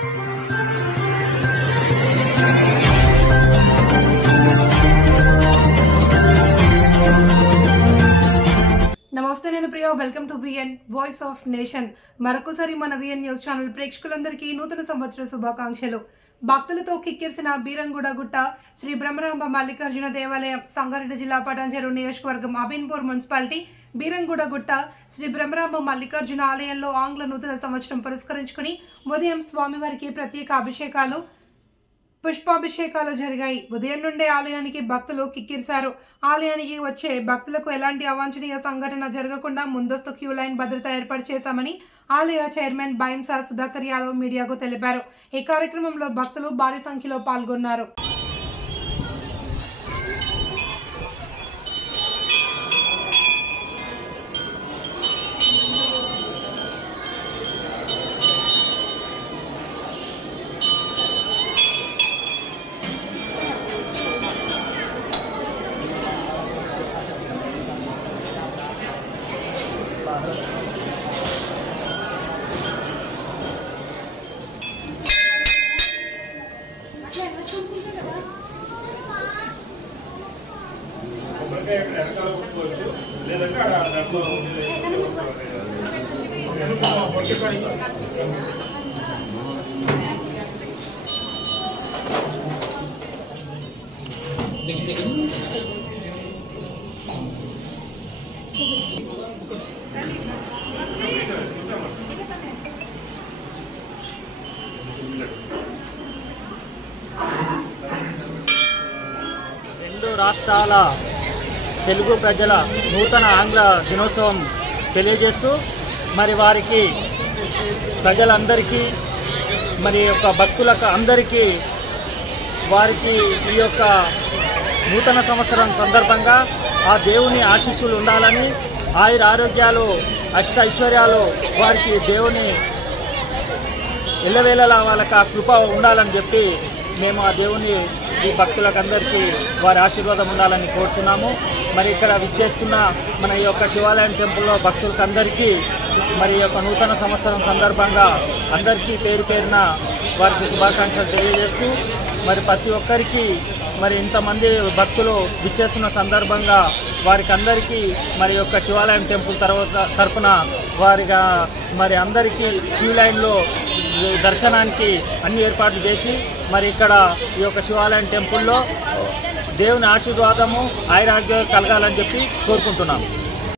నమస్తే, నేను Priya. Welcome to VN voice of nation. మరొకసారి మన విఎన్ న్యూస్ ఛానల్ ప్రేక్షకులందరికీ నూతన సంవత్సర శుభాకాంక్షలు. భక్తులతో కిక్కిరిసిన బీరంగూడ గుట్ట శ్రీ బ్రహ్మరాంబ మల్లికార్జున దేవాలయం. సంగారెడ్డి జిల్లా పటాన్చెరు నియోజకవర్గం అబీన్పూర్ మున్సిపాలిటీ బీరంగూడ గుట్ట శ్రీ బ్రహ్మరాంబ మల్లికార్జున ఆలయంలో ఆంగ్ల నూతన సంవత్సరం పురస్కరించుకుని ఉదయం స్వామివారికి ప్రత్యేక అభిషేకాలు, పుష్పాభిషేకాలు జరిగాయి. ఉదయం నుండే ఆలయానికి భక్తులు కిక్కిరిశారు. ఆలయానికి వచ్చే భక్తులకు ఎలాంటి అవాంఛనీయ సంఘటన జరగకుండా ముందస్తు క్యూ లైన్ భద్రత ఏర్పాటు చేశామని ఆలయ చైర్మన్ బైంసా సుధాకర్ యాదవ్ మీడియాకు తెలిపారు. ఈ కార్యక్రమంలో భక్తులు భారీ సంఖ్యలో పాల్గొన్నారు. రెండు రాష్ట్రాల తెలుగు ప్రజల నూతన ఆంగ్ల దినోత్సవం తెలియజేస్తూ మరి వారికి ప్రజలందరికీ మరి యొక్క భక్తులకు అందరికీ వారికి ఈ యొక్క నూతన సంవత్సరం సందర్భంగా ఆ దేవుని ఆశీస్సులు ఉండాలని, ఆయుర ఆరోగ్యాలు, అష్ట ఐశ్వర్యాలు వారికి దేవుని ఎల్లవేళలా వాళ్ళకి ఆ కృప ఉండాలని చెప్పి మేము ఆ దేవుని ఈ భక్తులకు అందరికీ వారి ఆశీర్వాదం ఉండాలని కోరుతున్నాము. మరి ఇక్కడ విచ్చేస్తున్న మన ఈ యొక్క శివాలయం టెంపుల్లో భక్తులకు అందరికీ మరి ఈ యొక్క నూతన సంవత్సరం సందర్భంగా అందరికీ పేరు పేరున వారికి శుభాకాంక్షలు తెలియజేస్తూ మరి ప్రతి ఒక్కరికి మరి ఇంతమంది భక్తులు విచ్చేస్తున్న సందర్భంగా వారికి అందరికీ మరి యొక్క శివాలయం టెంపుల్ తరఫున వారిగా మరి అందరికీ క్యూ లైన్లో దర్శనానికి అన్ని ఏర్పాట్లు చేసి మరి ఇక్కడ ఈ యొక్క శివాలయం టెంపుల్లో దేవుని ఆశీర్వాదము ఆయురారోగ్యాలు కలగాలని చెప్పి కోరుకుంటున్నాము.